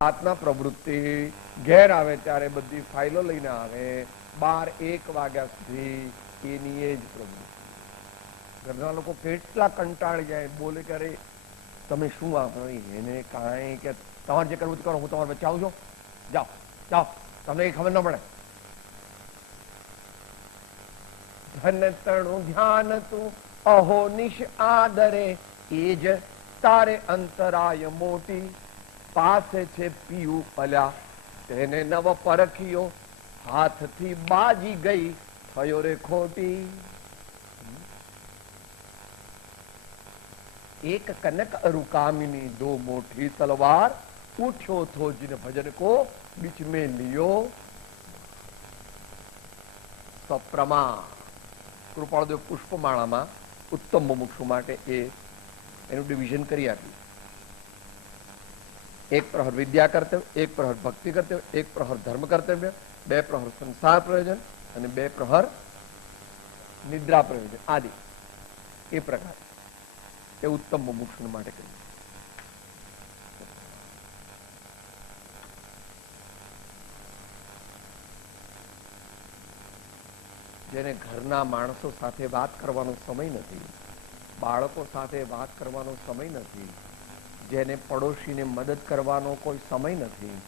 રાતના પ્રવૃત્તિ ઘેર આવે ત્યારે બધી ફાઇલો લઈને આવે, 12-1 વાગ્યા સુધી એની એ જ પ્રવૃત્તિ. ઘરના લોકો કેટલા કંટાળી જાય, બોલે કે અરે તમે શું વાપરો એને કાંઈ, કે તમારે જે કરવું કરો, હું તમારે વચ્ચે આવું છું, જાઓ જાઓ, તમને એ ખબર ન પડે. ધન તણું ધ્યાન તું અહો નિશ આદરે, એ જ તારે અંતરાય મોટી. પાસે છે પીયું પલ્યા, તેને નવ પરખિયો, હાથથી બાજી ગઈ થયો રે ખોટી. એક કનક અરુકામિની દો મોટી તલવાર, ઉઠ્યો થો जिन भजन को बीच में लियो સપ્રમા. કૃપાળદેવ પુષ્પમાળામાં ઉત્તમ મુમુક્ષુ માટે એનું ડિવિઝન કરી આપ્યું. એક પ્રહર વિદ્યા કર્તવ્ય, એક પ્રહર ભક્તિ કર્તવ્ય, એક પ્રહર ધર્મ કર્તવ્ય, 2 પ્રહર સંસાર પ્રયોજન અને 2 પ્રહર નિદ્રા પ્રયોજન આદિ. એ પ્રકાર એ ઉત્તમ મુમુક્ષુ માટે કર્યું. જેને ઘરના માણસો સાથે વાત કરવાનો સમય નથી, બાળકો સાથે વાત કરવાનો સમય નથી, જેને પડોશીને મદદ કરવાનો કોઈ સમય નથી,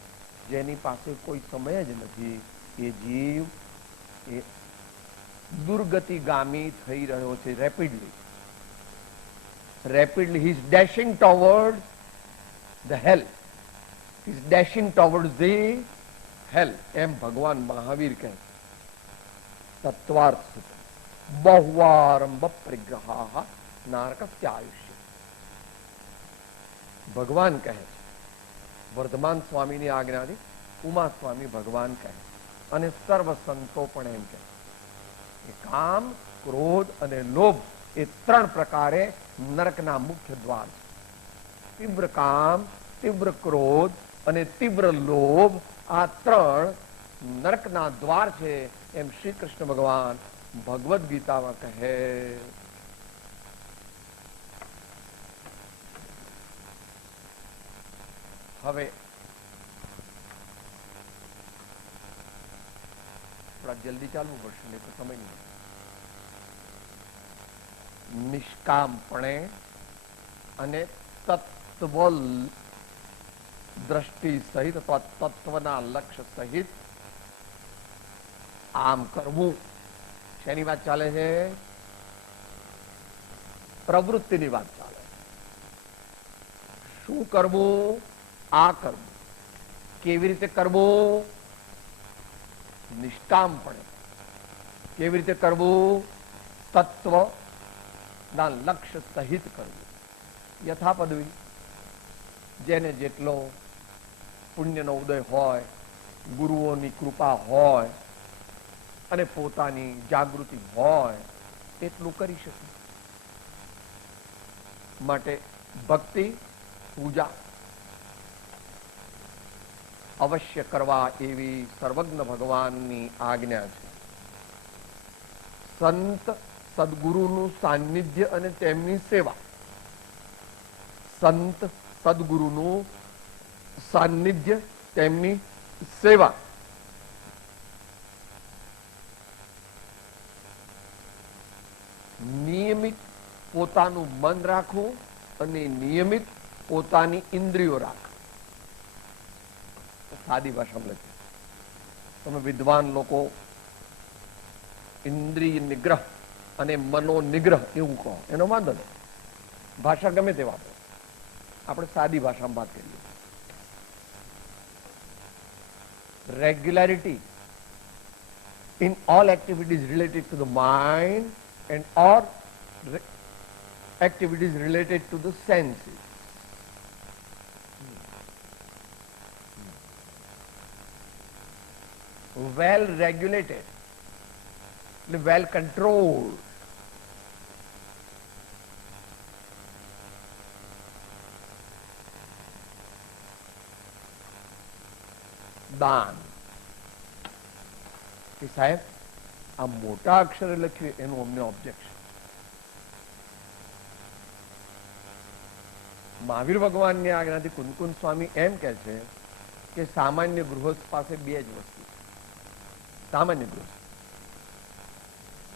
જેની પાસે કોઈ સમય જ નથી, એ જીવ એ દુર્ગતિગામી થઈ રહ્યો છે. Rapidly he is dashing towards the hell, he is dashing towards the hell. એમ ભગવાન મહાવીર કહે. તત્વાર્થ બહુવારંભ પરિગ્રહા નારકસ્ય આયુષ્ય. ભગવાન કહે છે, વર્ધમાન સ્વામીની આજ્ઞાથી ઉમા સ્વામી ભગવાન કહે, અને સર્વ સંતો પણ એમ કહે કે કામ, ક્રોધ અને લોભ એ 3 પ્રકારે નરકના મુખ્ય દ્વાર છે. તીવ્ર કામ, તીવ્ર ક્રોધ અને તીવ્ર લોભ, આ 3 નરકના દ્વાર છે. એમ શ્રી કૃષ્ણ ભગવાન ભગવદ્ ગીતામાં કહે. હવે થોડા જલ્દી ચાલવું પડશે, નહીં તો સમય નહીં. નિષ્કામપણે અને તત્વ દ્રષ્ટિ સહિત અથવા તત્વના લક્ષ્ય સહિત આમ કરવું. શેની વાત ચાલે છે? પ્રવૃત્તિની વાત ચાલે. શું કરવું? આ કરવું. કેવી રીતે કરવું? નિષ્કામપણે. કેવી રીતે કરવું? તત્વ ના લક્ષ્ય સહિત કરવું. યથાપદવી. જેને જેટલો પુણ્યનો ઉદય હોય, ગુરુઓની કૃપા હોય અને પોતાની જાગૃતિ હોય એટલું કરી શકે. માટે ભક્તિ, પૂજા અવશ્ય કરવા એવી સર્વજ્ઞ ભગવાનની આજ્ઞા છે. સંત સદગુરુનું સાનિધ્ય અને તેમની સેવા. સંત સદગુરુનું સાનિધ્ય, તેમની સેવા. નિયમિત પોતાનું મન રાખવું અને નિયમિત પોતાની ઇન્દ્રિયો રાખવું. સાદી ભાષામાં લખી. તમે વિદ્વાન લોકો ઇન્દ્રિય નિગ્રહ અને મનો નિગ્રહ એવું કહો, એનો વાંધો નહીં. ભાષા ગમે તે વાપરો, આપણે સાદી ભાષામાં વાત કરીએ. Regularity in all activities related to the mind and all activities related to the senses. Well regulated, well controlled. દાન. કે સાહેબ આ મોટા અક્ષરે લખ્યું એનું અમને ઓબ્જેક્શન. મહાવીર ભગવાનની આજ્ઞાથી કુંદકુંદ સ્વામી એમ કે છે કે સામાન્ય ગૃહસ્થ પાસે બે જ વસ્તુ, સામાન્ય ગૃહસ્થ,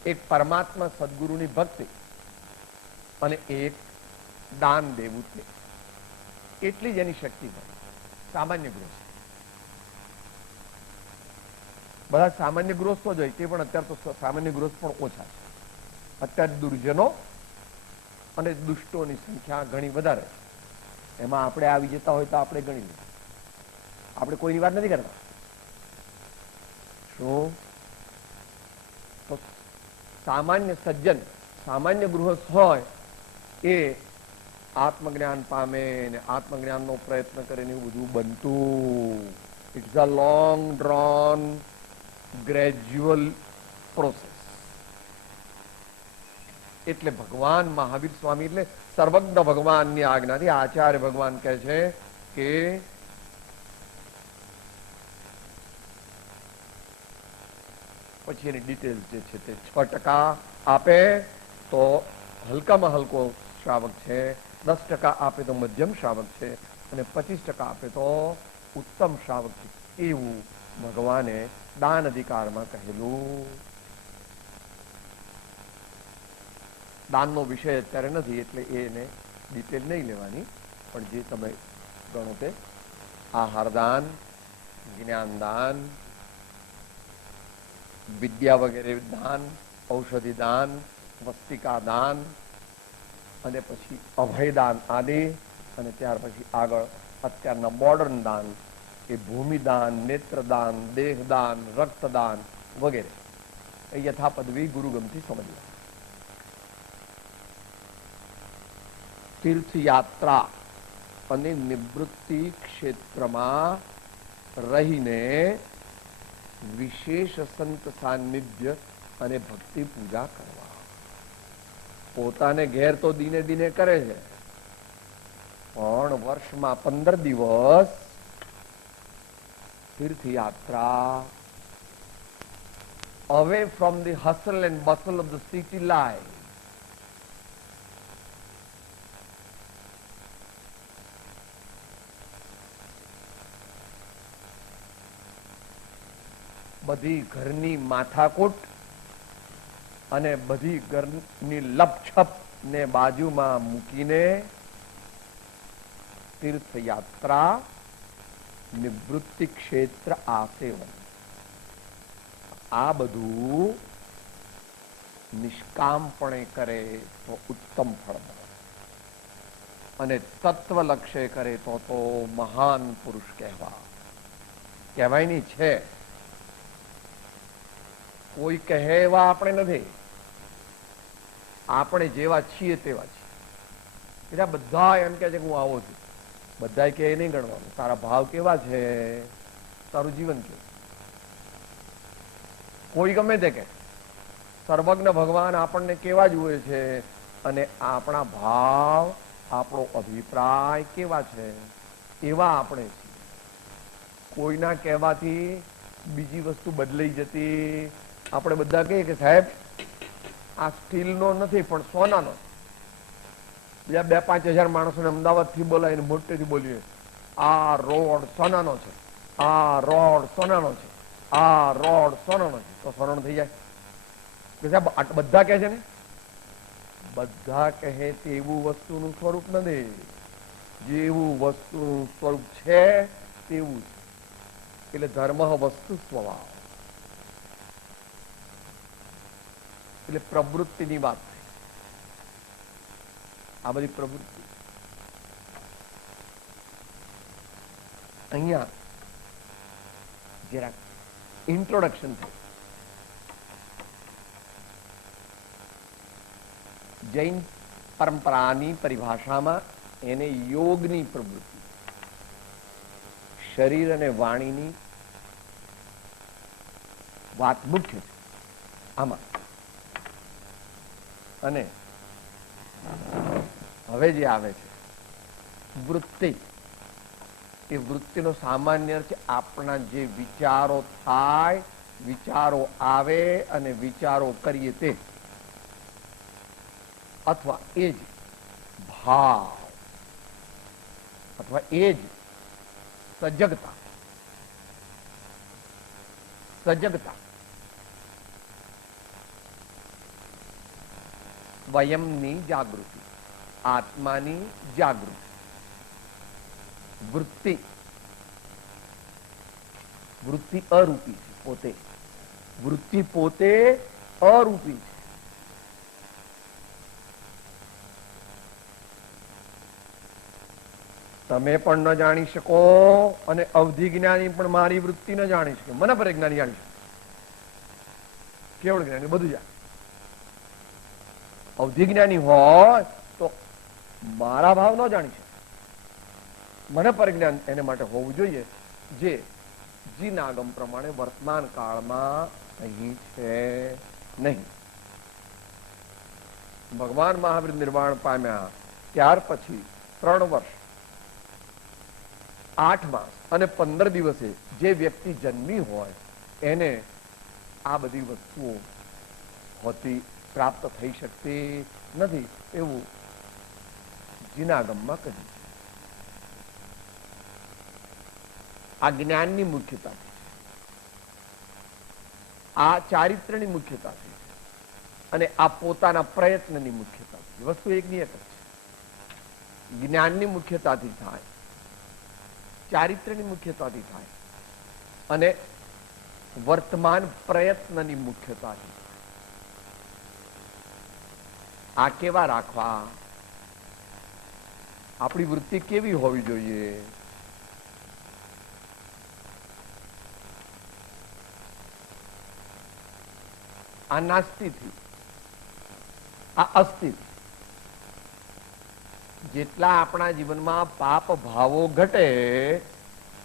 એક પરમાત્મા સદગુરુની ભક્તિ અને એક દાન દેવું, તે એટલી જ એની શક્તિ હોય સામાન્ય ગૃહસ્થ. બધા સામાન્ય ગૃહસ્થો જ હોય, તે પણ અત્યારે તો સામાન્ય ગૃહસ્થ પણ ઓછા છે. અત્યારે દુર્જનો અને દુષ્ટોની સંખ્યા ઘણી વધારે છે. એમાં આપણે આવી જતા હોય તો આપણે ગણી લઈએ. આપણે કોઈની વાત નથી કરતા. શું તો સામાન્ય સજ્જન, સામાન્ય ગૃહસ્થ હોય એ આત્મજ્ઞાન પામે ને આત્મજ્ઞાનનો પ્રયત્ન કરે ને એવું બધું બનતું. It's a long drawn gradual process. એટલે ભગવાન મહાવીર સ્વામી એટલે સર્વજ્ઞ ભગવાનની આજ્ઞાથી આચાર્ય ભગવાન કહે છે કે પછી એની ડિટેલ્સ જે છે તે 6% આપે તો હલકામાં હલકો શ્રાવક છે, 10% આપે તો મધ્યમ શ્રાવક છે અને 25% આપે તો ઉત્તમ શ્રાવક છે. એવું ભગવાને દાન અધિકારમાં કહેલું. દાનનો વિષય અત્યારે નથી એટલે એને ડિટેલ નહીં લેવાની, પણ જે તમે ગણો તે આહાર દાન, જ્ઞાન દાન, વિદ્યા વગેરે દાન, ઔષધિ દાન, વસ્તિકા દાન અને પછી અભયદાન આદિ, અને ત્યાર પછી આગળ અત્યારના મોડર્ન દાન એ ભૂમિદાન, નેત્રદાન, દેહદાન, રક્તદાન વગેરે એ યથાપદવી ગુરુગમથી સમજવા. તીર્થયાત્રા અને નિવૃત્તિ ક્ષેત્રમાં રહીને વિશેષ સંત સાનિધ્ય અને ભક્તિ પૂજા કરવા. પોતાને ઘેર તો દિને દિને કરે છે, પણ વર્ષમાં 15 દિવસ તીર્થયાત્રા, away from the hustle and bustle of the city life. બધી ઘરની માથાકૂટ અને બધી ઘરની લપછપ ને બાજુમાં મૂકીને તીર્થયાત્રા, નિવૃત્તિ ક્ષેત્ર આસેવન, આ બધું નિષ્કામપણે કરે તો ઉત્તમ ફળ મળે અને તત્વલક્ષ્ય કરે તો મહાન પુરુષ કહેવાય નહીં. છે કોઈ કહે એવા આપણે નથી, આપણે જેવા છીએ તેવા છીએ. એટલે બધા એમ કે છે કે હું આવો છું, બધા કે નહીં ગણવાનું. તારા ભાવ કેવા છે, તારું જીવન કેવું. કોઈ ગમે તે કે સર્વજ્ઞ ભગવાન આપણને કેવા જુએ છે અને આપણા ભાવ, આપણો અભિપ્રાય કેવા છે એવા આપણે છીએ. કોઈના કહેવાથી બીજી વસ્તુ બદલાઈ જતી. આપણે બધા કહીએ કે સાહેબ આ સ્ટીલનો નથી પણ સોનાનો. બીજા 2-5 હજાર માણસોને અમદાવાદથી બોલાવીને મોટેથી બોલીએ આ રોડ સોનાનો છે, આ રોડ સોનાનો છે, આ રોડ સોનાનો છે, તો સોનાનો થઈ જાય કે સાહેબ બધા કહે છે ને? બધા કહે તેવું વસ્તુનું સ્વરૂપ નથી. જેવું વસ્તુનું સ્વરૂપ છે તેવું છે. એટલે ધર્મ વસ્તુ સ્વભાવ, એટલે પ્રવૃત્તિની વાત થઈ. આ બધી પ્રવૃત્તિ અહીંયા જરાક ઇન્ટ્રોડક્શન થયું. જૈન પરંપરાની પરિભાષામાં એને યોગની પ્રવૃત્તિ, શરીર અને વાણીની વાત મુખ્ય છે આમાં. અને હવે જે આવે છે વૃત્તિ, એ વૃત્તિનો સામાન્ય અર્થ છે આપણા જે વિચારો થાય, વિચારો આવે અને વિચારો કરીએ તે, અથવા એ જ ભાવ અથવા એ જ સજગતા સજગતા, સ્વયંની જાગૃતિ, આત્માની જાગૃતિ. વૃત્તિ, વૃત્તિ અરૂપી છે પોતે. વૃત્તિ પોતે અરૂપી છે. તમે પણ ન જાણી શકો અને અવધિ જ્ઞાની પણ મારી વૃત્તિ ન જાણી શકે. મને પરિજ્ઞાની જાણી શકે, કેવળ જ્ઞાની બધું જાણે. અવધિ જ્ઞાની હોય તો મારા ભાવ ન જાણી શકે. મને પરિજ્ઞાન એને માટે હોવું જોઈએ જે જીનાગમ પ્રમાણે વર્તમાન કાળમાં અહીં છે નહીં. ભગવાન મહાવીર નિર્વાણ પામ્યા ત્યાર પછી 3 વર્ષ 8 માસ અને 15 દિવસે જે વ્યક્તિ જન્મી હોય એને આ બધી વસ્તુઓ હોતી પ્રાપ્ત થઈ શકતી નથી એવું જીનાગમમાં કહ્યું. આ જ્ઞાનની મુખ્યતાથી, આ ચારિત્ર્યની મુખ્યતાથી અને આ પોતાના પ્રયત્નની મુખ્યતાથી. વસ્તુ એકની એક જ છે. જ્ઞાનની મુખ્યતાથી થાય, ચારિત્ર્યની મુખ્યતાથી થાય અને વર્તમાન પ્રયત્નની મુખ્યતાથી. આ કેવા રાખવા, આપણી વૃત્તિ કેવી હોવી જોઈએ? આ નાસ્તિથી, આ અસ્થિથી. જેટલા આપણા જીવનમાં પાપ ભાવો ઘટે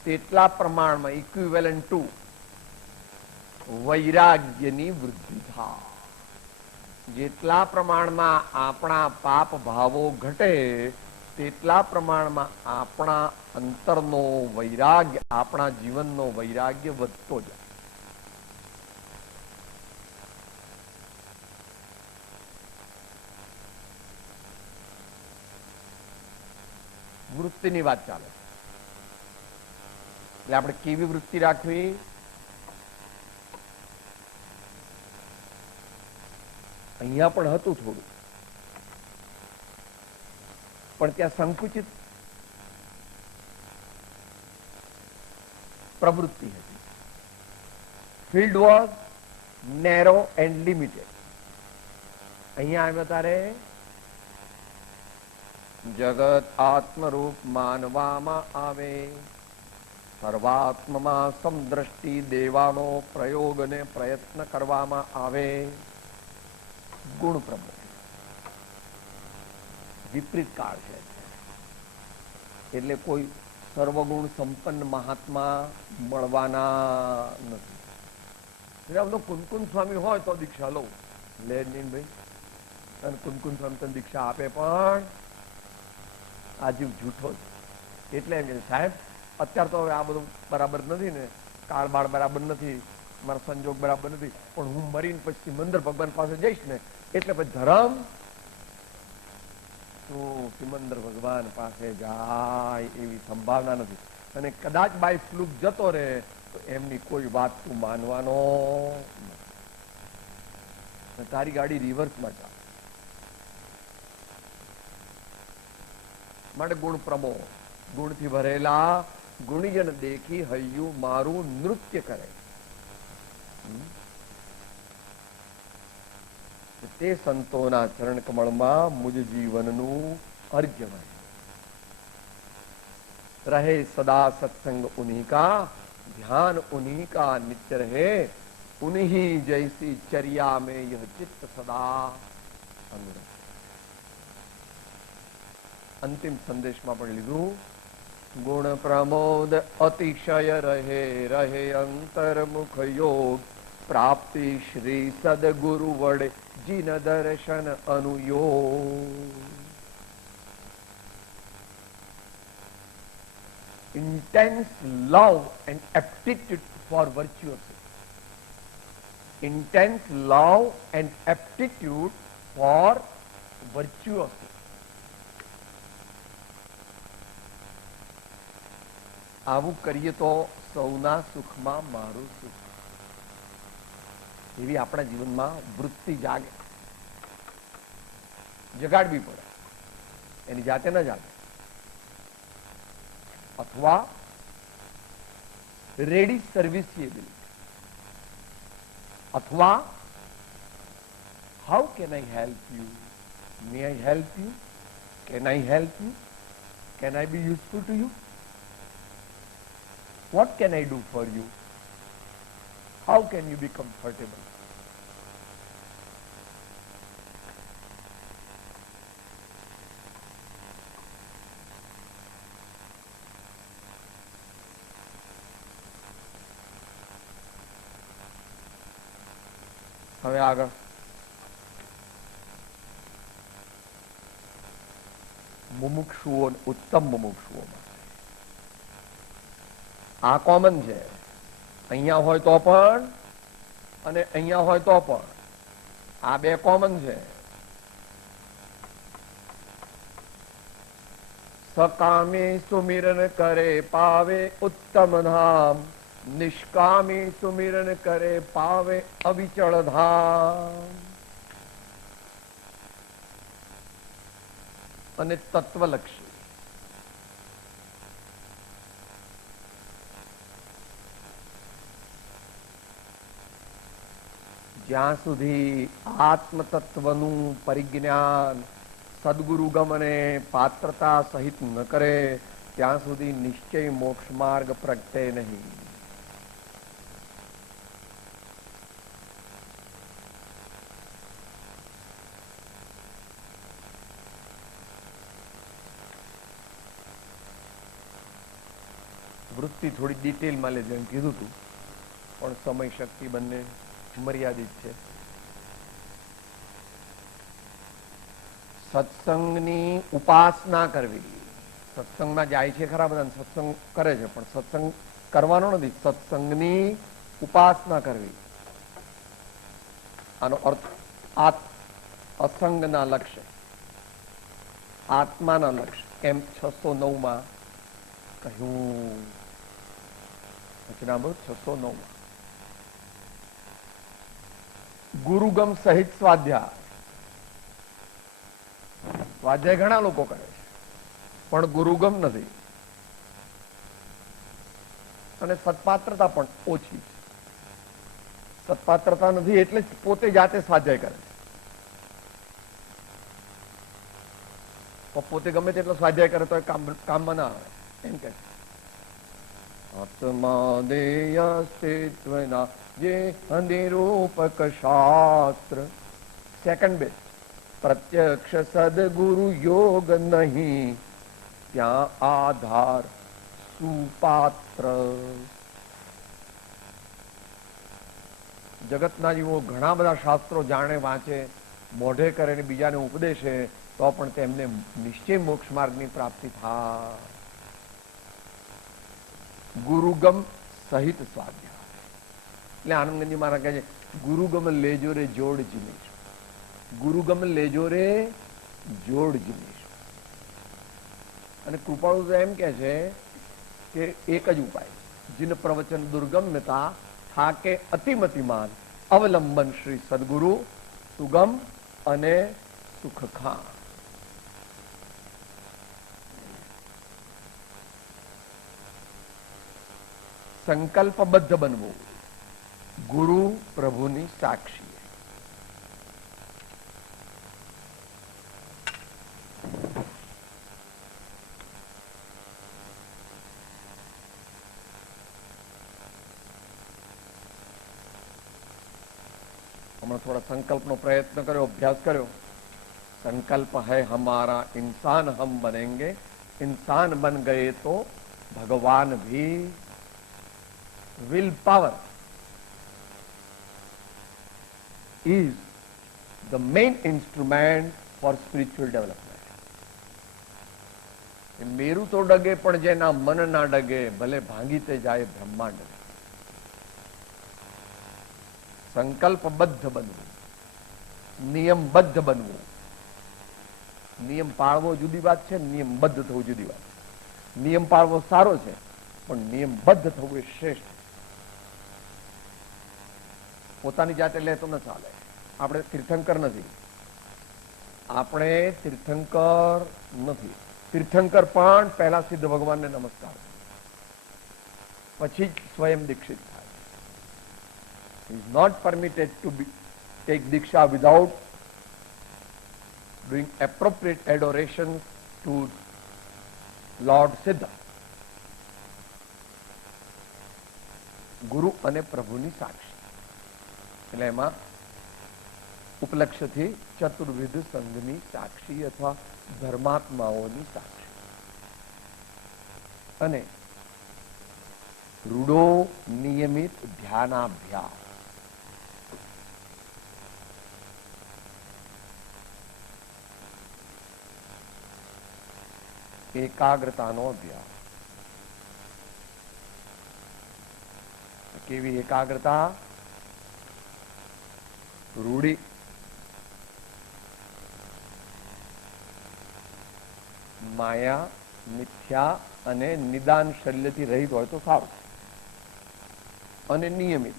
તેટલા પ્રમાણમાં ઇક્વિવેલન્ટ ટુ વૈરાગ્યની વૃદ્ધિ થાય. જેટલા પ્રમાણમાં આપણા પાપ ભાવો ઘટે તેટલા પ્રમાણમાં આપણા અંતરનો વૈરાગ્ય, આપણા જીવનનો વૈરાગ્ય વધતો જાય. વૃત્તિની વાત ચાલે એટલે આપણે કેવી વૃત્તિ રાખવી? અહીંયા પણ હતું થોડું, પણ ત્યાં સંકુચિત પ્રવૃત્તિ હતી. Field was narrow and limited. અહીંયા આવ્યા ત્યારે જગત આત્મરૂપ માનવામાં આવે, સર્વાત્મમાં સમદ્રષ્ટિ દેવાનો પ્રયોગ અને પ્રયત્ન કરવામાં આવે. ગુણ પ્રબોધ વિપરીત કાળ છે એટલે કોઈ સર્વગુણ સંપન્ન મહાત્મા મળવાના નથી. કુનકુન સ્વામી હોય તો દીક્ષા લઉં, લે નહીં ભાઈ. અને કુનકુન સ્વામી તને દીક્ષા આપે પણ આ જીવ જૂઠો છે. એટલે એમ કે સાહેબ અત્યારે તો હવે આ બધું બરાબર નથી ને, કાળ બાળ બરાબર નથી, મારા સંજોગ બરાબર નથી, પણ હું મરીને પછી સિમંદર ભગવાન પાસે જઈશ ને એટલે પછી ધરમ તું સિમંદર ભગવાન પાસે જાય એવી સંભાવના નથી. અને કદાચ બાય ફ્લુક જતો રહે તો એમની કોઈ વાત તું માનવાનો નથી. તારી ગાડી રિવર્સમાં ચાલે. માટે ગુણ પ્રમો, ગુણથી ભરેલા ગુણીજન દેખી હૈયું મારું નૃત્ય કરે. તે સંતોના ચરણ કમળમાં મુજ જીવનનું અર્ઘ્ય રહે. સદા સત્સંગ ઉन्हीं का, ध्यान उन्हीं का नित्य रहे, उन्हीं जैसी चर्या में यह चित्त सदा अनुरक्त. અંતિમ સંદેશમાં પણ લીધું, ગુણ પ્રમોદ અતિશય રહે, રહે અંતર્મુખ યોગ, પ્રાપ્તિ શ્રી સદગુરુ વડે જીન દર્શન અનુયોગ. Intense love and aptitude for virtuosity. Intense love and aptitude for virtuosity. આવું કરીએ તો સૌના સુખમાં મારું સુખ. એવી આપણા જીવનમાં વૃત્તિ જાગે, જગાડવી પડે, એની જાતે ન જાગે. અથવા રેડી સર્વિસિએબિલિટી, અથવા how can I help you, may I help you, can I help you, can I be useful to you, what can I do for you, how can you be comfortable. હવે આગળ મુમુક્ષુઓ, ઉત્તમ મુમુક્ષુઓ માટે આ common છે. અહીંયા હોય તો પણ અને અહીંયા હોય તો પણ આ બે કોમન છે. સકામી સુમિરન કરે પાવે ઉત્તમ ધામ, નિષ્કામી સુમિરન કરે પાવે અવિચળ ધામ. અને તત્વલક્ષી, જ્યાં સુધી આત્મતત્વનું પરિજ્ઞાન સદગુરુગમ અને પાત્રતા સહિત ન કરે ત્યાં સુધી નિશ્ચય મોક્ષ માર્ગ પ્રગટે નહીં. વૃત્તિ થોડી ડિટેલમાં લે, જેમ કીધું હતું, પણ સમય શક્તિ બંને મર્યાદિત છે. સત્સંગની ઉપાસના કરવી. સત્સંગમાં જાય છે ખરા બધા, સત્સંગ કરે છે, પણ સત્સંગ કરવાનો નથી, સત્સંગની ઉપાસના કરવી. આનો અર્થ અસંગના લક્ષ્ય, આત્માના લક્ષ્ય, એમ 609 કહ્યું. વચનામૃત 609. ગુરુગમ સહિત સ્વાધ્યાય. સ્વાધ્યાય ઘણા લોકો કરે છે, પણ ગુરુગમ નથી. અને સત્પાત્રતા પણ ઓછી છે. સત્પાત્રતા નથી એટલે જ પોતે જાતે સ્વાધ્યાય કરે છે. તો પોતે ગમે તેટલો સ્વાધ્યાય કરે તો કામમાં ના આવે. એમ કે આત્માદેય અસ્તિત્વના જે નિરૂપક શાસ્ત્ર. સેકન્ડ બે, પ્રત્યક્ષ સદગુરુ યોગ નહીં, ત્યાં આધાર સુપાત્ર. જગતના જીવો ઘણા બધા શાસ્ત્રો જાણે, વાંચે, મોઢે કરે ને બીજાને ઉપદેશે, તો પણ તેમને નિશ્ચય મોક્ષ માર્ગની પ્રાપ્તિ થાય. ગુરુગમ સહિત સ્વાધ્યાય. એટલે આનંદગંજી મહારાજ કહે છે, ગુરુગમ લેજો રે જોડ જીનેશ. ગુરુગમ લેજો રે જોડ જીનેશ. અને કૃપાળુ તો એમ કે છે કે એક જ ઉપાય, જીન પ્રવચન દુર્ગમ્યતા થાકે અતિમતિમાન, અવલંબન શ્રી સદગુરુ સુગમ અને સુખખા. સંકલ્પબદ્ધ બનવું, ગુરુ પ્રભુની સાક્ષી. હમણાં થોડા સંકલ્પનો પ્રયત્ન કર્યો, અભ્યાસ કર્યો. संकल्प है हमारा इंसान हम बनेंगे, इंसान बन गए तो भगवान भी. Will power is the main instrument for spiritual development. મેરું તો ડગે પણ જેના મન ના ડગે, ભલે ભાંગી તે જાય બ્રહ્માંડ. સંકલ્પબદ્ધ બનવું, નિયમબદ્ધ બનવું. નિયમ પાળવો જુદી વાત છે, નિયમબદ્ધ થવું જુદી વાત છે. નિયમ પાળવો સારો છે, પણ નિયમબદ્ધ થવું એ શ્રેષ્ઠ. પોતાની જાતે લે તો ન ચાલે. આપણે તીર્થંકર નથી, આપણે તીર્થંકર નથી. તીર્થંકર પણ પહેલા સિદ્ધ ભગવાનને નમસ્કાર, પછી જ સ્વયં દીક્ષિત થાય. Is not permitted to take diksha without doing appropriate adoration to Lord Siddha. ગુરુ અને પ્રભુની સાક્ષી, એટલે એમાં ઉપલક્ષ્યથી ચતુર્વિધ સંઘની સાક્ષી અથવા ધર્માત્માઓની સાક્ષી. અને રૂડો નિયમિત ધ્યાનાભ્યાસ, એકાગ્રતાનો અભ્યાસ. કેવી એકાગ્રતા? રૂઢી, માયા, મિથ્યા અને નિદાન શલ્યથી રહિત હોય તો સારું. અને નિયમિત,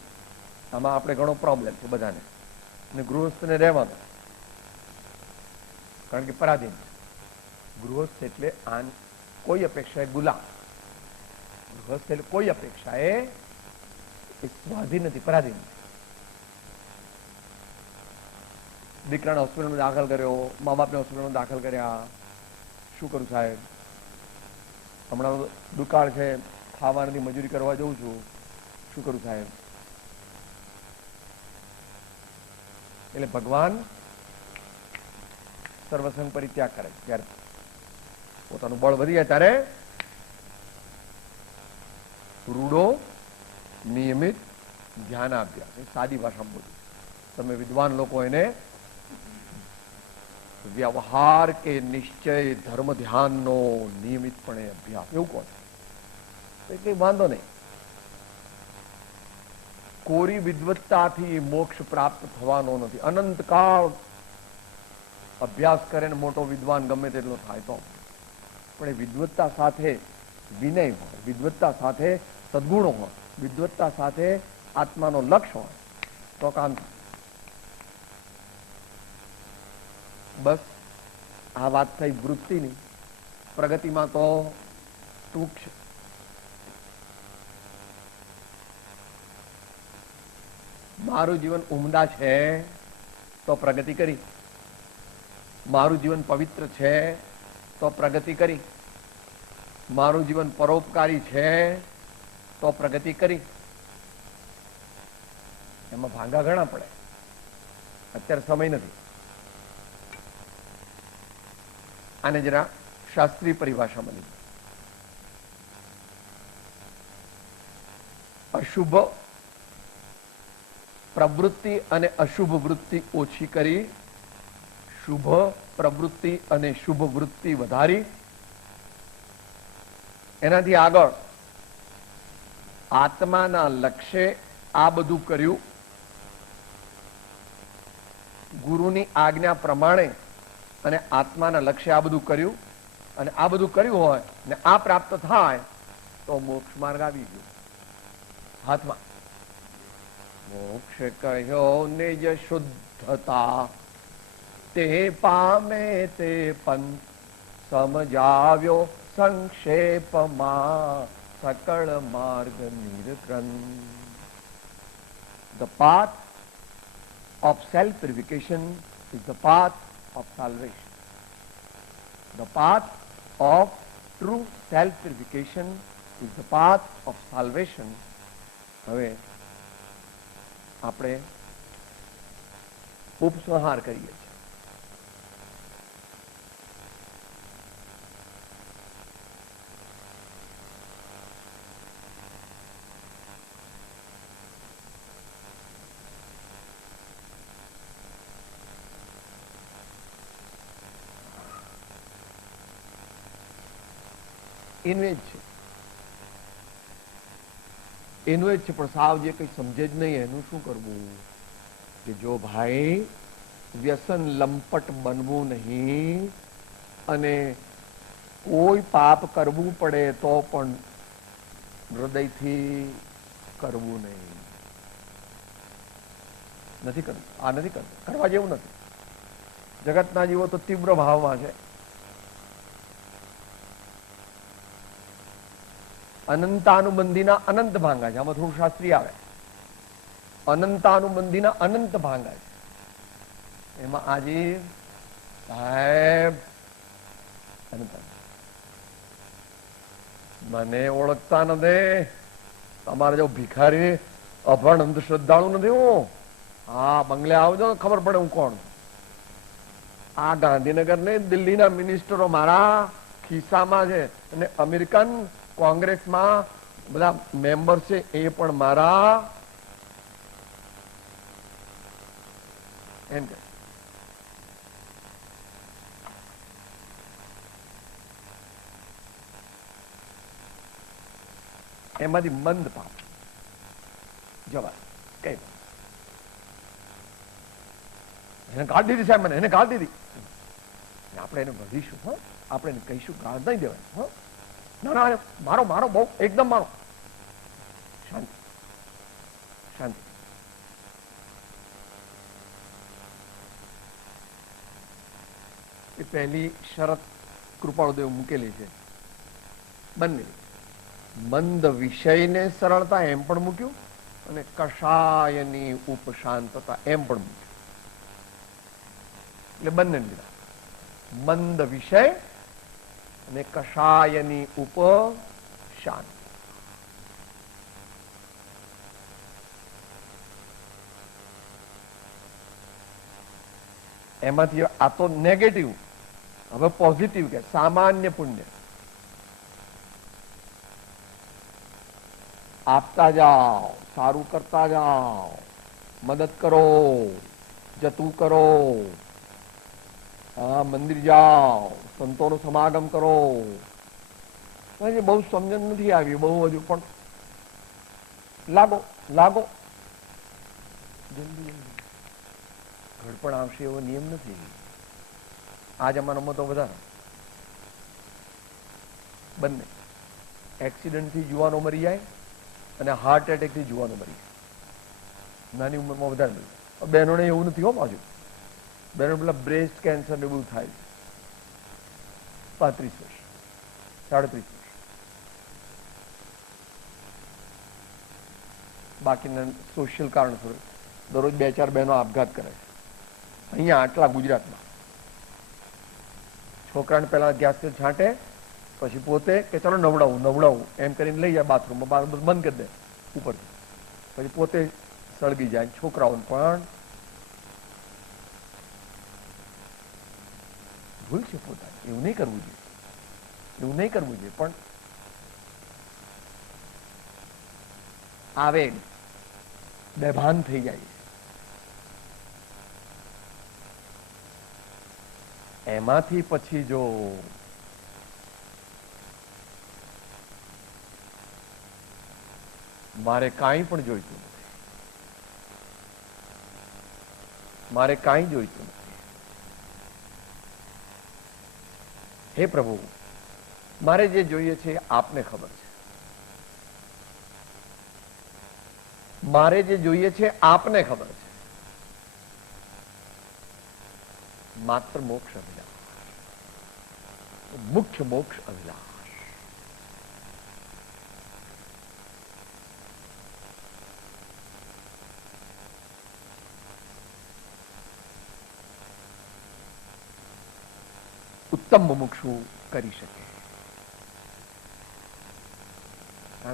આમાં આપણે ઘણો પ્રોબ્લેમ છે બધાને. અને ગૃહસ્થને રહેવાનું, કારણ કે પરાધીન. ગૃહસ્થ એટલે કોઈ અપેક્ષાએ ગુલામ. ગૃહસ્થ એટલે કોઈ અપેક્ષાએ સ્વાધીન નથી, પરાધીન. દીકરાને હોસ્પિટલમાં દાખલ કર્યો, મા બાપને હોસ્પિટલમાં દાખલ કર્યા. શું કરું સાહેબ? હમણાં દુકાળ છે, ખાવાની મજૂરી કરવા જઉં છું, શું કરું સાહેબ? એટલે ભગવાન સર્વસંગ પરિત્યાગ કરે. ત્યારે પોતાનું બળ વધી જાય ત્યારે રૂડો નિયમિત ધ્યાનાભ્યાસ. એ સાદી ભાષામાં બોલું. તમે વિદ્વાન લોકો એને વ્યવહાર કે નિશ્ચય ધર્મ ધ્યાનનો નિયમિતપણે અભ્યાસ એવું કહો છો, એટલે વાંધો નહીં. કોરી વિદ્વત્તાથી મોક્ષ પ્રાપ્ત થવાનો નથી. અનંતકાળ અભ્યાસ કરે ને મોટો વિદ્વાન ગમે તેટલો થાય તો પણ એ વિદ્વત્તા સાથે વિનય હોય, વિદ્વત્તા સાથે સદગુણો હોય, વિદ્વત્તા સાથે આત્માનો લક્ષ્ય હોય તો કામ. બસ આ વાત થઈ વૃત્તિની. પ્રગતિમાં તો ટૂંક છે. મારું જીવન ઉમદા છે તો પ્રગતિ કરી, મારું જીવન પવિત્ર છે તો પ્રગતિ કરી, મારું જીવન પરોપકારી છે તો પ્રગતિ કરી. એમાં ભાંગા ઘણા પડે. અત્યારે સમય નથી. આને જરા શાસ્ત્રીય પરિભાષામાં લીધું. અશુભ પ્રવૃત્તિ અને અશુભ વૃત્તિ ઓછી કરી, શુભ પ્રવૃત્તિ અને શુભ વૃત્તિ વધારી, એનાથી આગળ આત્માના લક્ષ્ય આ બધું કર્યું. ગુરુની આજ્ઞા પ્રમાણે અને આત્માના લક્ષ્ય આ બધું કર્યું. અને આ બધું કર્યું હોય ને આ પ્રાપ્ત થાય તો મોક્ષ માર્ગ આવી ગયો હાથમાં. મોક્ષ કહ્યો નિજ શુદ્ધતા, તે પામે તે પંથ સમજાવ્યો સંક્ષેપમાં સકળ માર્ગ નિરગ્રંથ. The path of self-purification is the path of salvation. The path of true self-purification is the path of salvation. હવે આપણે ઉપસંહાર કરીએ છીએ. એનું જ છે, એનું જ છે. પણ સાવ જે કંઈ સમજે જ નહીં એનું શું કરવું? કે જો ભાઈ વ્યસન લંપટ બનવું નહીં અને કોઈ પાપ કરવું પડે તો પણ હૃદયથી કરવું નહીં. નથી કરતું, આ નથી કરતું, કરવા જેવું નથી. જગતના જીવો તો તીવ્ર ભાવમાં છે. અનંતાનુબંધીના અનંત ભાંગા છે. આમાં થોડું શાસ્ત્રીય આવે. અનંતાનુબંધીના અનંત ભાંગા છે. એમાં આજે સાહેબ મને ઓળખતા નથી. તમારે જો ભિખારી અભણ અંધશ્રદ્ધાળુ નથી હું. હા, બંગલે આવજો ખબર પડે હું કોણ. આ ગાંધીનગર ને દિલ્હીના મિનિસ્ટરો મારા ખિસ્સામાં છે અને અમેરિકન કોંગ્રેસમાં બધા મેમ્બર છે એ પણ મારા. એમ કે એમાંથી મંદ પાપ જવાય કઈ એને ગાળ દીધી સાહેબ, મને એને ગાળ દીધી. આપણે એને વધીશું, હ આપણે એને કહીશું, ગાળ નહીં દેવાય. હ ના ના, મારો મારો બહુ એકદમ મારો. શાંતિ શાંતિ. એ પહેલી શરત કૃપાળુદેવ મૂકેલી છે બંને. મંદ વિષયને સરળતા એમ પણ મૂક્યું અને કષાયની ઉપશાંતતા એમ પણ મૂક્યું. એટલે બંને લીધા, મંદ વિષય અને કષાયની ઉપશાંત. એમાંથી આ તો નેગેટિવ, હવે પોઝિટિવ કે સામાન્ય પુણ્ય. આપતા જાઓ, સારું કરતા જાઓ, મદદ કરો, જતું કરો, હા મંદિર જાઓ, સંતોનો સમાગમ કરો. બહુ સમજણ નથી આવી, બહુ હજુ પણ લાગો લાગો જલ્દી જલ્દી. ઘડપણ આવશે એવો નિયમ નથી. આ જમાનામાં તો વધારે બંને એક્સિડન્ટથી જુવાનો મરી જાય અને હાર્ટ એટેકથી જુવાનો મરી જાય. નાની ઉંમરમાં વધારે મરી જાય. બહેનોને એવું નથી હો પાછું. બહેનો પેલા બ્રેસ્ટ કેન્સર ને બધું થાય 35 વર્ષ 37 વર્ષ. બાકીના સોશિયલ કારણસર દરરોજ 2-4 બહેનો આપઘાત કરે છે અહીંયા આટલા ગુજરાતમાં. છોકરાને પેલા ગેસ છાંટે, પછી પોતે કે ચલો નવડાવું નવડાવું એમ કરીને લઈ જાય બાથરૂમમાં, બંધ કરી દે ઉપરથી, પછી પોતે સળગી જાય. છોકરાઓને પણ ભૂલ છે પોતાની. એવું નહીં કરવું જોઈએ, એવું નહીં કરવું જોઈએ. પણ આવે બેભાન થઈ જાય. એમાંથી પછી જો મારે કાંઈ પણ જોઈતું નથી, મારે કાંઈ જોઈતું નથી. હે પ્રભુ, મારે જે જોઈએ છે આપને ખબર છે. મારે જે જોઈએ છે આપને ખબર છે. માત્ર મોક્ષ અભિલાષ, મુખ્ય મોક્ષ અભિલાષ. ઉત્તમ મુમુક્ષુ કરી શકે.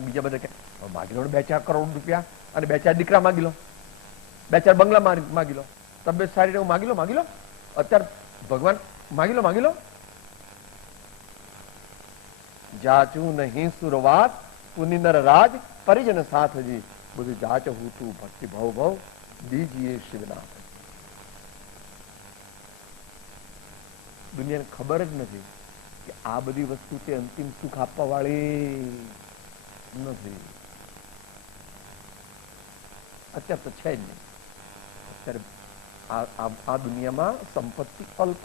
બીજા બધા કે માગી લો 2-4 કરોડ રૂપિયા અને 2-4 દીકરા માગી લો, 2-4 બંગલા માગી લો, તબિયત સારી રહે માગી લો, માગી લો. અત્યારે ભગવાન માગી લો, માગી લો. જાચું નહીં સુરવાત પુનિ નર રાજ પરિજન સાથજી, બધું જાચ હું તું ભક્તિ ભાવ ભાવ દીજીએ શિવનાથ. દુનિયાને ખબર જ નથી કે આ બધી વસ્તુ તે અંતિમ સુખ આપવા વાળી નથી. અત્યારે તો છે જ નહીં. અત્યારે આ દુનિયામાં સંપત્તિ અલ્પ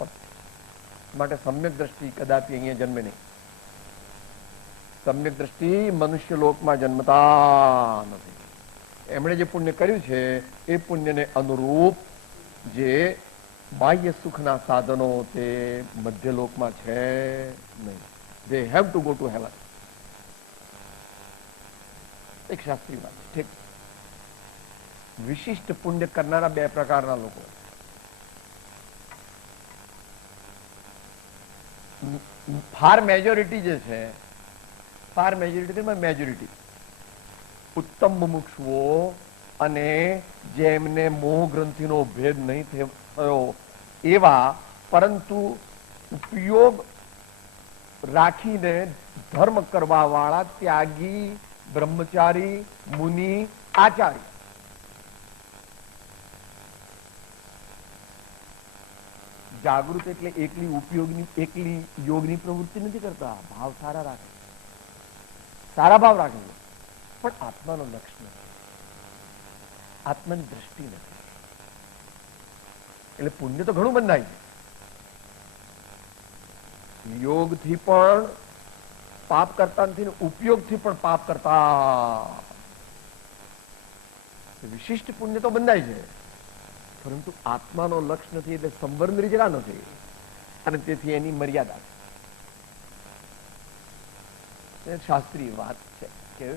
માટે સમ્યક દ્રષ્ટિ કદાપી અહીંયા જન્મે નહીં. સમ્યક દ્રષ્ટિ મનુષ્ય લોકમાં જન્મતા નથી. એમણે જે પુણ્ય કર્યું છે એ પુણ્યને અનુરૂપ જે બાહ્ય સુખના સાધનો તે મધ્યલોકમાં છે નહીં. They have to go to heaven. એક શાસ્ત્રી વાત છે. ઠીક. વિશિષ્ટ પુણ્ય કરનારા બે પ્રકારના લોકો. ફાર મેજોરિટી જે છે, ફાર મેજોરિટી ઉત્તમ મુમુક્ષુઓ અને જેમને મોહ ગ્રંથિનો ભેદ નહીં થયો એવા, પરંતુ ઉપયોગ રાખીને ધર્મ કરવા વાળા ત્યાગી, બ્રહ્મચારી, મુનિ, આચાર્ય. જાગૃત એટલે એકલી ઉપયોગની, એકલી યોગની પ્રવૃત્તિ નથી કરતા. ભાવ સારા રાખે, સારા ભાવ રાખે, પણ આત્માનો લક્ષ્ય નથી, આત્માની દ્રષ્ટિ નથી. એટલે પુણ્ય તો ઘણું બંધાય છે. યોગથી પણ પાપ કરતા નથી, ઉપયોગથી પણ પાપ કરતા. વિશિષ્ટ પુણ્ય તો બંધાય છે, પરંતુ આત્માનો લક્ષ્ય નથી, એટલે સંવર્ણ રીજડા નથી, અને તેથી એની મર્યાદા છે. શાસ્ત્રીય વાત છે કે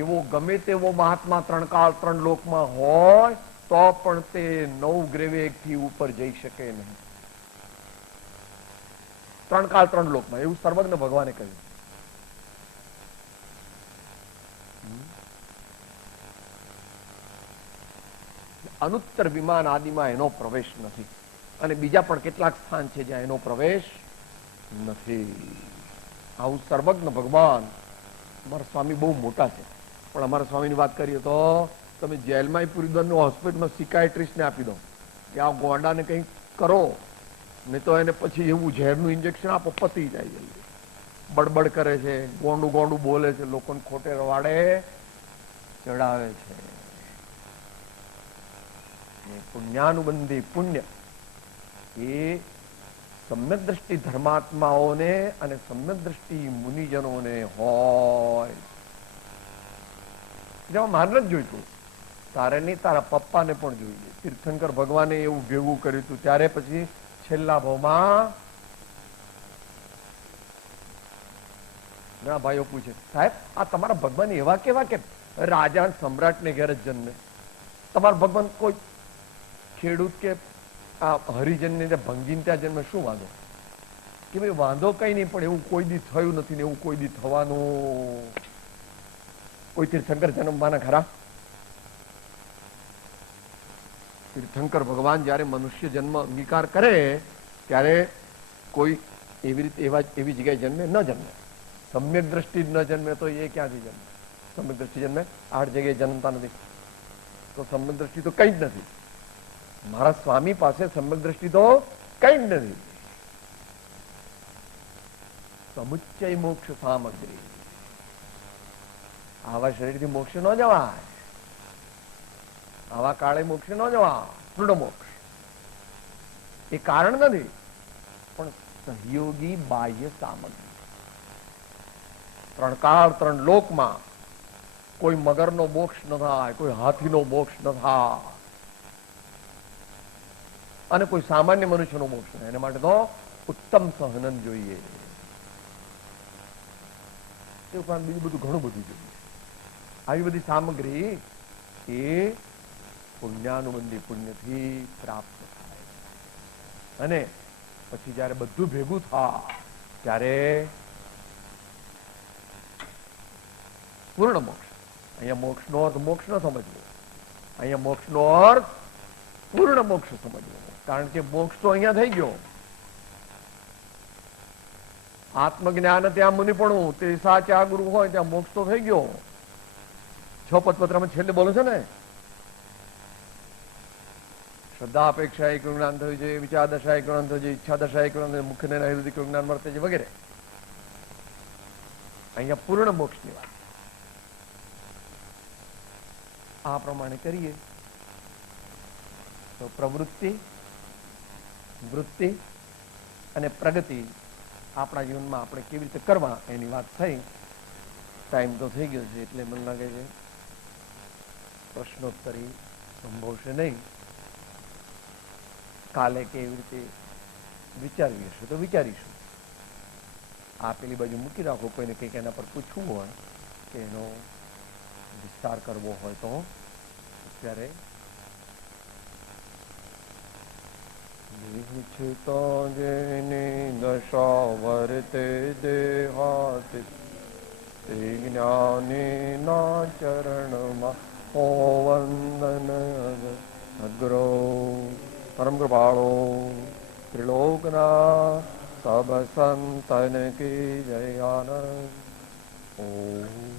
એવો ગમે તેવો મહાત્મા ત્રણ કાળ ત્રણ લોકમાં હોય તો પણ તે 9 ગ્રેવેગથી ઉપર જઈ શકે નહીં. ત્રણ કાળ ત્રણ લોકમાં, એવું સર્વજ્ઞ ભગવાને કહ્યું. અનુત્તર વિમાન આદિમાં એનો પ્રવેશ નથી, અને બીજા પણ કેટલાક સ્થાન છે જ્યાં એનો પ્રવેશ નથી. આવું સર્વજ્ઞ ભગવાન. અમારા સ્વામી બહુ મોટા છે, પણ અમારા સ્વામીની વાત કરીએ તો તમે જેલમાં પૂરી દરનું હોસ્પિટલમાં સિકાયટ્રિસ્ટને આપી દો કે આ ગોંડાને કંઈક કરો, નહીં તો એને પછી એવું ઝેરનું ઇન્જેક્શન આપો, પતી જાય. બડબડ કરે છે, ગોંડું ગોંડું બોલે છે, લોકોને ખોટે રવાડે ચડાવે છે. પુણ્યાનુબંધી પુણ્ય એ સમ્યક દ્રષ્ટિ ધર્માત્માઓને અને સમ્યક દ્રષ્ટિ મુનિજનોને હોય. જેમાં મારે નથી જોઈતું, તારે નહીં, તારા પપ્પાને પણ જોઈએ. તીર્થંકર ભગવાને એવું ભેગું કર્યું હતું, ત્યારે પછી છેલ્લા ભાવમાં ઘણા ભાઈઓ પૂછે, સાહેબ આ તમારા ભગવાન એવા કેવા કે રાજા સમ્રાટને ઘેર જ જન્મે? તમારા ભગવાન કોઈ ખેડૂત કે આ હરિજનને ભંગીને ત્યાં જન્મે, શું વાંધો? કે ભાઈ વાંધો કઈ નહીં, પણ એવું કોઈ દી થયું નથી ને એવું કોઈ દી થવાનું. કોઈ તીર્થંકર જન્મવાના ખરા? તીર્થંકર ભગવાન જયારે મનુષ્ય જન્મ અંગીકાર કરે ત્યારે કોઈ એવી રીતે એવી જગ્યાએ જન્મે ન જન્મે. સમ્યક દ્રષ્ટિ જ ન જન્મે તો એ ક્યાંથી જન્મે? સમ્યક દ્રષ્ટિ જન્મે 8 જગ્યાએ જન્મતા નથી, તો સમ્યક દ્રષ્ટિ તો કઈ જ નથી. મારા સ્વામી પાસે સમ્યક દ્રષ્ટિ તો કઈ જ નથી. સમુચ્ચય મોક્ષ સામગ્રી. આવા શરીરથી મોક્ષ ન જવાય, આવા કાળે મોક્ષ ન જવાય. પૂર્ણ મોક્ષ એ કારણ નથી, પણ સહયોગી બાહ્ય સામગ્રી. ત્રણ કાળ ત્રણ લોકમાં કોઈ મગરનો મોક્ષ ન થાય, કોઈ હાથીનો મોક્ષ ન થાય, અને કોઈ સામાન્ય મનુષ્યનો મોક્ષ થાય. એના માટે તો ઉત્તમ સહનન જોઈએ. એ ઉપરાંત બીજું બધું ઘણું બધું જોઈએ. આવી બધી સામગ્રી એ પુણ્યાનુબંધી પુણ્યથી પ્રાપ્ત થાય. અને પછી જયારે બધું ભેગું થાય ત્યારે પૂર્ણ મોક્ષ. અહીંયા મોક્ષનો અર્થ મોક્ષ ન સમજવો, અહીંયા મોક્ષનો અર્થ પૂર્ણ મોક્ષ સમજવો. કારણ કે મોક્ષ તો અહીંયા થઈ ગયો. આત્મજ્ઞાન ત્યાં મુનિપણું, તે સાચા ગુરુ હોય ત્યાં મોક્ષ તો થઈ ગયો. 6 પદપત્રમાં છેલ્લે બોલે છે ને, શ્રદ્ધા અપેક્ષા એક જ્ઞાન થયું છે, વિચાર દશા એક જ્ઞાન થયું છે, ઈચ્છા દશા એક જ્ઞાન, મુખ્ય નૈતિક જ્ઞાન વર્તે છે વગેરે. અહીંયા પૂર્ણ મોક્ષની વાત. આ પ્રમાણે કરીએ તો પ્રવૃત્તિ, વૃત્તિ અને પ્રગતિ આપણા જીવનમાં આપણે કેવી રીતે કરવા એની વાત થઈ. ટાઈમ તો થઈ ગયો છે, એટલે મને લાગે છે પ્રશ્નોત્તરી સંભવશે નહીં. કાલે કે એવી રીતે વિચારવી હશે તો વિચારીશું. આ પેલી બાજુ મૂકી રાખો. કોઈને કંઈક એના પર પૂછવું હોય કે એનો વિસ્તાર કરવો હોય તો ત્યારે જેની દશા વર્તે દેહાત તે જ્ઞાની ના ચરણમાં હો વંદન અગ્રો પરમ કૃપાળો ત્રિલોકના સબ સંતન કી જય. આનંદ ઓમ.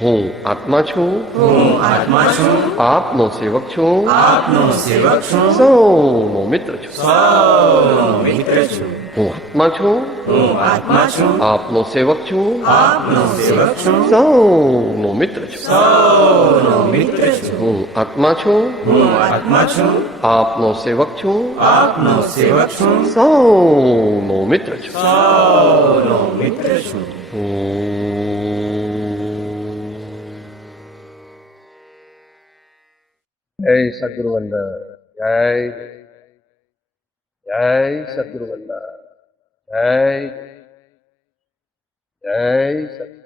હું આત્મા છું, આપનો સેવક છું, સૌનો મિત્ર છું. હું આત્મા છું, આપનો સેવક છું, સૌનો મિત્ર છું. હું આત્મા છું, આપનો સેવક છું, સૌનો મિત્ર છું. જય સદગુરુ વલ્લભ. જય જય સદગુરુ વલ્લભ. જય જય સદગુરુ.